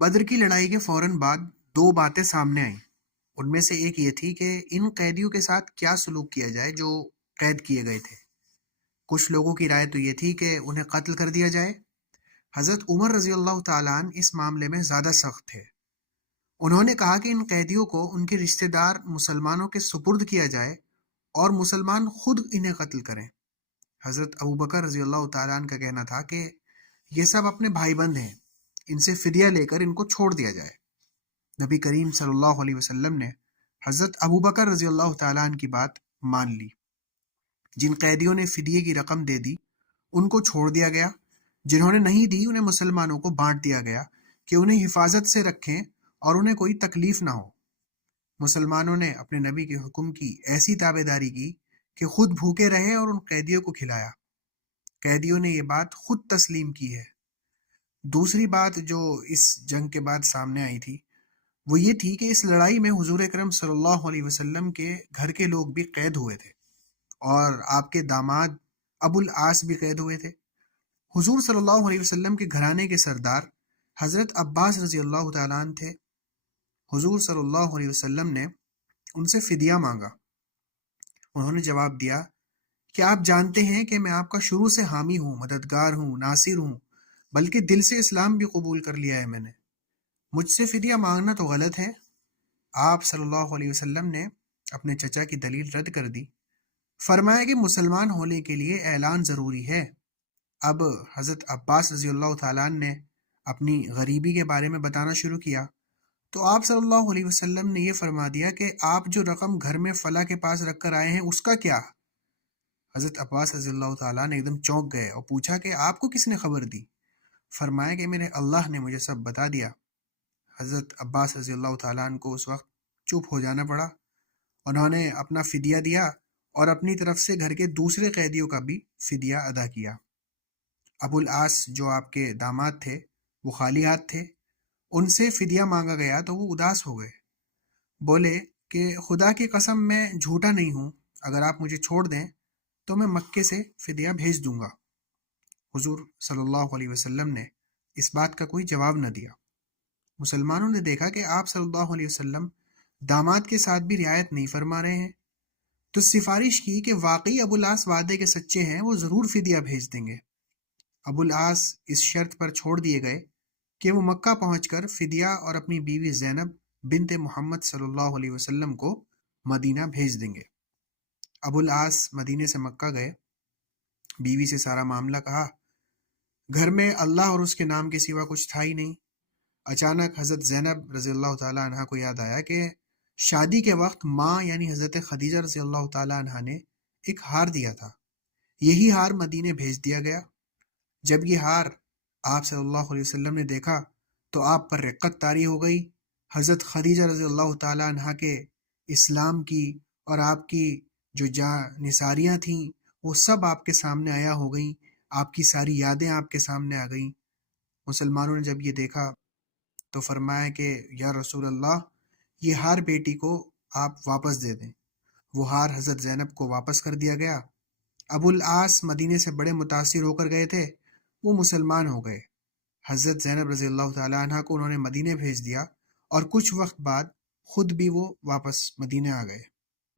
بدر کی لڑائی کے فوراً بعد دو باتیں سامنے آئیں۔ ان میں سے ایک یہ تھی کہ ان قیدیوں کے ساتھ کیا سلوک کیا جائے جو قید کیے گئے تھے۔ کچھ لوگوں کی رائے تو یہ تھی کہ انہیں قتل کر دیا جائے۔ حضرت عمر رضی اللہ تعالیٰ عنہ اس معاملے میں زیادہ سخت تھے۔ انہوں نے کہا کہ ان قیدیوں کو ان کے رشتہ دار مسلمانوں کے سپرد کیا جائے اور مسلمان خود انہیں قتل کریں۔ حضرت ابوبکر رضی اللہ تعالیٰ عنہ کا کہنا تھا کہ یہ سب اپنے بھائی بند ہیں، ان سے فدیہ لے کر ان کو چھوڑ دیا جائے۔ نبی کریم صلی اللہ علیہ وسلم نے حضرت ابوبکر رضی اللہ تعالیٰ عنہ کی بات مان لی۔ جن قیدیوں نے فدیے کی رقم دے دی ان کو چھوڑ دیا گیا، جنہوں نے نہیں دی انہیں مسلمانوں کو بانٹ دیا گیا کہ انہیں حفاظت سے رکھیں اور انہیں کوئی تکلیف نہ ہو۔ مسلمانوں نے اپنے نبی کے حکم کی ایسی تابع داری کی کہ خود بھوکے رہے اور ان قیدیوں کو کھلایا۔ قیدیوں نے یہ بات خود تسلیم کی ہے۔ دوسری بات جو اس جنگ کے بعد سامنے آئی تھی وہ یہ تھی کہ اس لڑائی میں حضور اکرم صلی اللہ علیہ وسلم کے گھر کے لوگ بھی قید ہوئے تھے اور آپ کے داماد ابو العاص بھی قید ہوئے تھے۔ حضور صلی اللہ علیہ وسلم کے گھرانے کے سردار حضرت عباس رضی اللہ تعالیٰ عنہ تھے۔ حضور صلی اللہ علیہ وسلم نے ان سے فدیہ مانگا۔ انہوں نے جواب دیا کہ آپ جانتے ہیں کہ میں آپ کا شروع سے حامی ہوں، مددگار ہوں، ناصر ہوں، بلکہ دل سے اسلام بھی قبول کر لیا ہے میں نے۔ مجھ سے فدیہ مانگنا تو غلط ہے۔ آپ صلی اللہ علیہ وسلم نے اپنے چچا کی دلیل رد کر دی، فرمایا کہ مسلمان ہونے کے لیے اعلان ضروری ہے۔ اب حضرت عباس رضی اللہ تعالیٰ عنہ نے اپنی غریبی کے بارے میں بتانا شروع کیا تو آپ صلی اللہ علیہ وسلم نے یہ فرما دیا کہ آپ جو رقم گھر میں فلاں کے پاس رکھ کر آئے ہیں اس کا کیا؟ حضرت عباس رضی اللہ تعالیٰ نے ایک دم چونک گئے اور پوچھا کہ آپ کو کس نے خبر دی؟ فرمایا کہ میرے اللہ نے مجھے سب بتا دیا۔ حضرت عباس رضی اللہ تعالیٰ عنہ کو اس وقت چپ ہو جانا پڑا۔ انہوں نے اپنا فدیہ دیا اور اپنی طرف سے گھر کے دوسرے قیدیوں کا بھی فدیہ ادا کیا۔ ابو العاص جو آپ کے داماد تھے وہ خالی ہاتھ تھے۔ ان سے فدیہ مانگا گیا تو وہ اداس ہو گئے، بولے کہ خدا کی قسم میں جھوٹا نہیں ہوں، اگر آپ مجھے چھوڑ دیں تو میں مکے سے فدیہ بھیج دوں گا۔ حضور صلی اللہ علیہ وسلم نے اس بات کا کوئی جواب نہ دیا۔ مسلمانوں نے دیکھا کہ آپ صلی اللہ علیہ وسلم داماد کے ساتھ بھی رعایت نہیں فرما رہے ہیں، تو سفارش کی کہ واقعی ابو العاص وعدے کے سچے ہیں، وہ ضرور فدیہ بھیج دیں گے۔ ابو العاص اس شرط پر چھوڑ دیے گئے کہ وہ مکہ پہنچ کر فدیہ اور اپنی بیوی زینب بنت محمد صلی اللہ علیہ وسلم کو مدینہ بھیج دیں گے۔ ابو العاص مدینے سے مکہ گئے، بیوی سے سارا معاملہ کہا۔ گھر میں اللہ اور اس کے نام کے سوا کچھ تھا ہی نہیں۔ اچانک حضرت زینب رضی اللہ تعالیٰ عنہ کو یاد آیا کہ شادی کے وقت ماں یعنی حضرت خدیجہ رضی اللہ تعالیٰ عنہ نے ایک ہار دیا تھا، یہی ہار مدینے بھیج دیا گیا۔ جب یہ ہار آپ صلی اللہ علیہ وسلم نے دیکھا تو آپ پر رقت طاری ہو گئی۔ حضرت خدیجہ رضی اللہ تعالیٰ عنہ کے اسلام کی اور آپ کی جو نثاریاں تھیں وہ سب آپ کے سامنے آیا ہو گئیں، آپ کی ساری یادیں آپ کے سامنے آ گئیں۔ مسلمانوں نے جب یہ دیکھا تو فرمایا کہ یا رسول اللہ، یہ ہار بیٹی کو آپ واپس دے دیں۔ وہ ہار حضرت زینب کو واپس کر دیا گیا۔ ابو العاص مدینے سے بڑے متاثر ہو کر گئے تھے، وہ مسلمان ہو گئے۔ حضرت زینب رضی اللہ تعالیٰ عنہ کو انہوں نے مدینے بھیج دیا اور کچھ وقت بعد خود بھی وہ واپس مدینے آ گئے۔